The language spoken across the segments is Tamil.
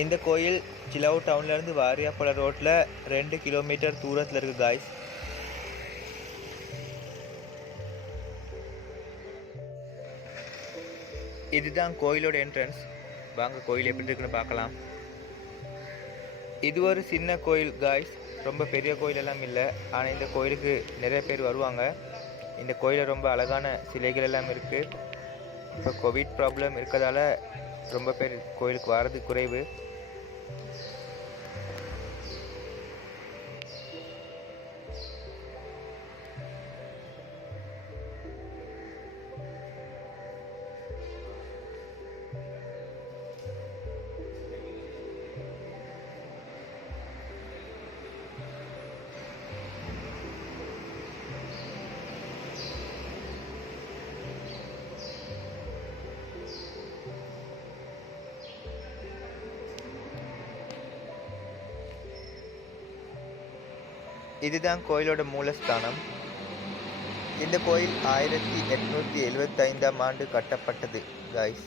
இந்த கோயில் சிலவு டவுன்லேருந்து வாரியாப்பழ ரோட்டில் ரெண்டு கிலோமீட்டர் தூரத்தில் இருக்குது காய்ஸ் இதுதான் கோயிலோட என்ட்ரன்ஸ் வாங்க கோயில் எப்படி இருக்குன்னு பார்க்கலாம். இது ஒரு சின்ன கோயில் காய்ஸ் ரொம்ப பெரிய கோயில் எல்லாம் இல்லை. ஆனால் இந்த கோயிலுக்கு நிறைய பேர் வருவாங்க. இந்த கோயிலில் ரொம்ப அழகான சிலைகள் எல்லாம் இருக்குது இப்போ கோவிட் ப்ராப்ளம் இருக்கிறதால ரொம்ப பேர் கோயிலுக்கு வர்றது குறைவு. இதுதான் கோயிலோட மூலஸ்தானம். இந்த கோயில் ஆயிரத்தி எட்நூற்றி எழுபத்தைந்தாம் ஆண்டு கட்டப்பட்டது காய்ஸ்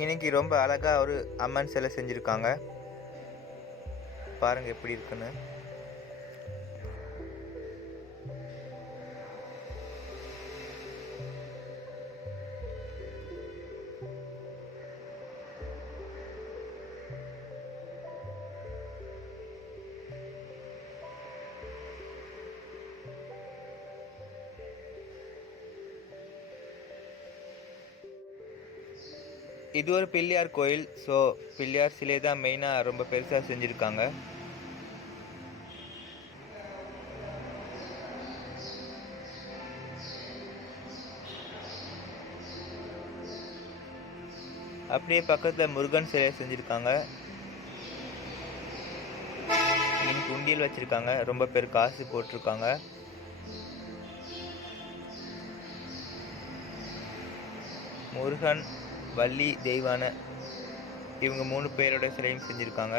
இன்னைக்கு ரொம்ப அழகா ஒரு அம்மன் சிலை செஞ்சுருக்காங்க. பாருங்க எப்படி இருக்குன்னு. இது ஒரு பிள்ளையார் கோயில் ஸோ பிள்ளையார் சிலை தான் மெயினாக ரொம்ப பெருசாக செஞ்சுருக்காங்க. அப்படியே பக்கத்தில் முருகன் சிலையை செஞ்சுருக்காங்க. இன்னைக்கு உண்டியல் வச்சுருக்காங்க. ரொம்ப பேர் காசு போட்டிருக்காங்க. முருகன் வள்ளி தெய்வான இவங்க மூணு பேரோட சிலையும் செஞ்சுருக்காங்க.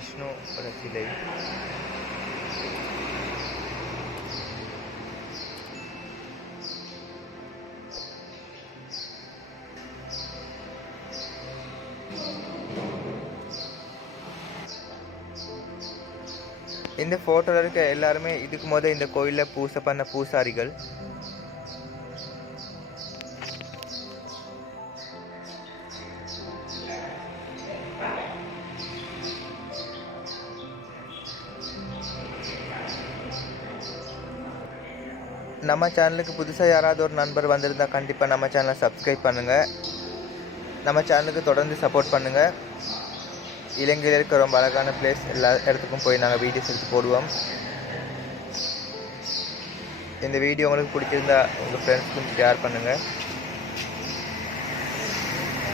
விஷ்ணு சிலை இந்த ஃபோட்டோவில் இருக்க எல்லாருமே இதுக்கு முத இந்த கோயிலில் பூசை பண்ண பூசாரிகள். நம்ம சேனலுக்கு புதுசாக யாராவது ஒரு நண்பர் வந்திருந்தால் கண்டிப்பாக நம்ம சேனலை சப்ஸ்கிரைப் பண்ணுங்கள் நம்ம சேனலுக்கு தொடர்ந்து சப்போர்ட் பண்ணுங்கள் இலங்கையில் இருக்க ரொம்ப அழகான பிளேஸ் எல்லா இடத்துக்கும் போய் நாங்கள் வீடியோஸ் எடுத்து போடுவோம். இந்த வீடியோ உங்களுக்கு பிடிச்சிருந்தா உங்கள் ஃப்ரெண்ட்ஸ்க்கும் ஷேர் பண்ணுங்கள்